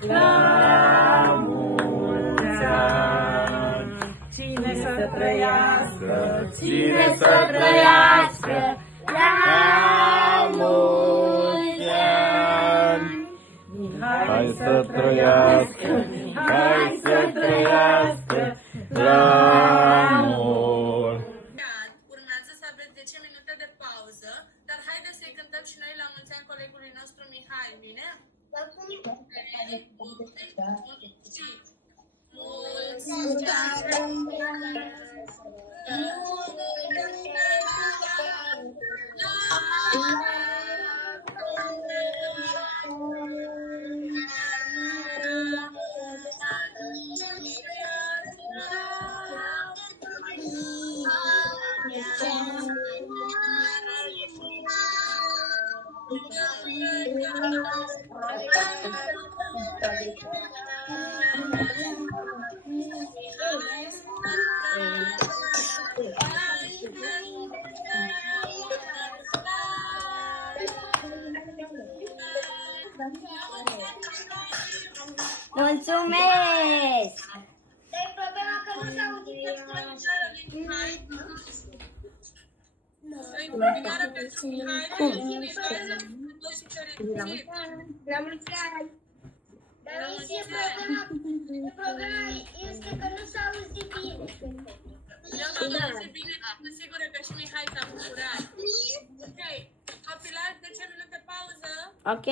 La mulți ani. Cine să trăiască, cine să trăiască, la mulți ani. Hai să trăiască, hai să trăiască, la mulți. Urmează să aveți 10 minute de pauză, dar haideți să-i cântăm și noi la mulți ani colegului nostru Mihai, bine? Mulțumesc! Dai problema că nu s-a auzit Îi combinarea pentru Mihai, toți căreții. La mulți ani! Dar problema este că nu s-a auzit bine. Eu m-am auzit bine, sunt sigură că și Mihai s-a bucurat. Ok, copilari, 10 minute pauză. Ok.